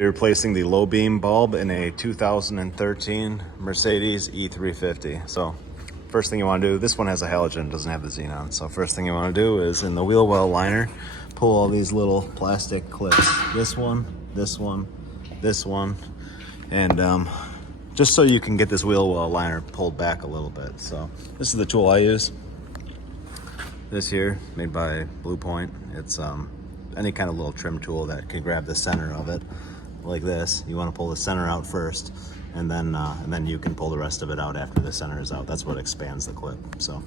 We're replacing the low beam bulb in a 2013 Mercedes E350. So first thing you want to do, this one has a halogen, it doesn't have the xenon. So first thing you want to do is in the wheel well liner, pull all these little plastic clips. This one, this one, this one, and just so you can get this wheel well liner pulled back a little bit. So this is the tool I use. This here, made by Blue Point. It's any kind of little trim tool that can grab the center of it. Like this, you want to pull the center out first, and then you can pull the rest of it out after the center is out. That's what expands the clip. So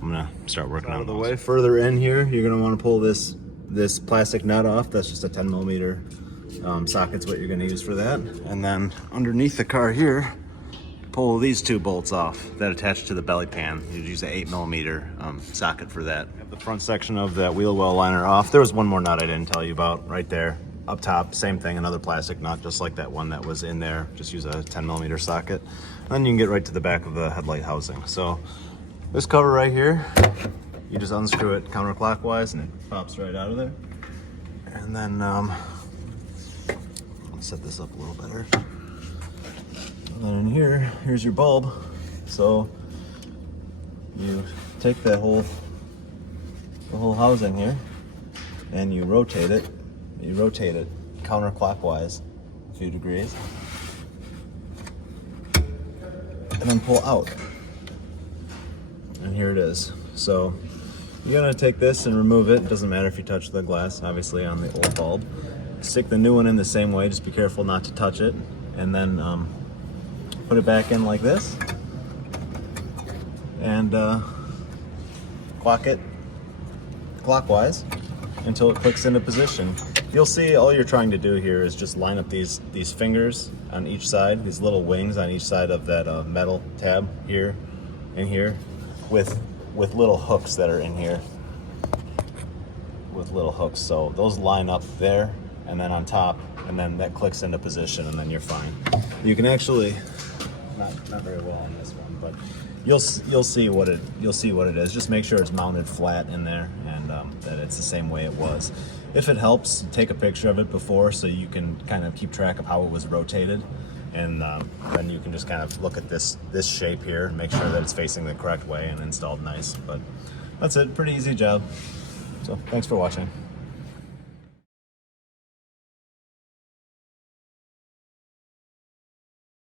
I'm gonna start working on the way. Further in here, you're gonna want to pull this plastic nut off. That's just a 10 millimeter socket's what you're gonna use for that. And then underneath the car here, pull these two bolts off that attach to the belly pan. You use an 8 millimeter socket for that. Have the front section of that wheel well liner off. There was one more nut I didn't tell you about right there. Up top, same thing, another plastic nut, just like that one that was in there. Just use a 10 millimeter socket. And then you can get right to the back of the headlight housing. So this cover right here, you just unscrew it counterclockwise and it pops right out of there. And then, I'll set this up a little better. And then in here, here's your bulb. So you take the whole housing here and you rotate it. You rotate it counterclockwise a few degrees and then pull out. And here it is. So you're gonna take this and remove it. It doesn't matter if you touch the glass, obviously, on the old bulb. Stick the new one in the same way, just be careful not to touch it. And then put it back in like this and clock it clockwise until it clicks into position. You'll see all you're trying to do here is just line up these fingers on each side, these little wings on each side of that metal tab here and here with little hooks that are in here. With little hooks, so those line up there and then on top, and then that clicks into position and then you're fine. You can actually, not very well on this one, but you'll see what it is. Just make sure it's mounted flat in there and that it's the same way it was. If it helps, take a picture of it before so you can kind of keep track of how it was rotated, and then you can just kind of look at this shape here and make sure that it's facing the correct way and installed nice. But that's it, pretty easy job. So thanks for watching.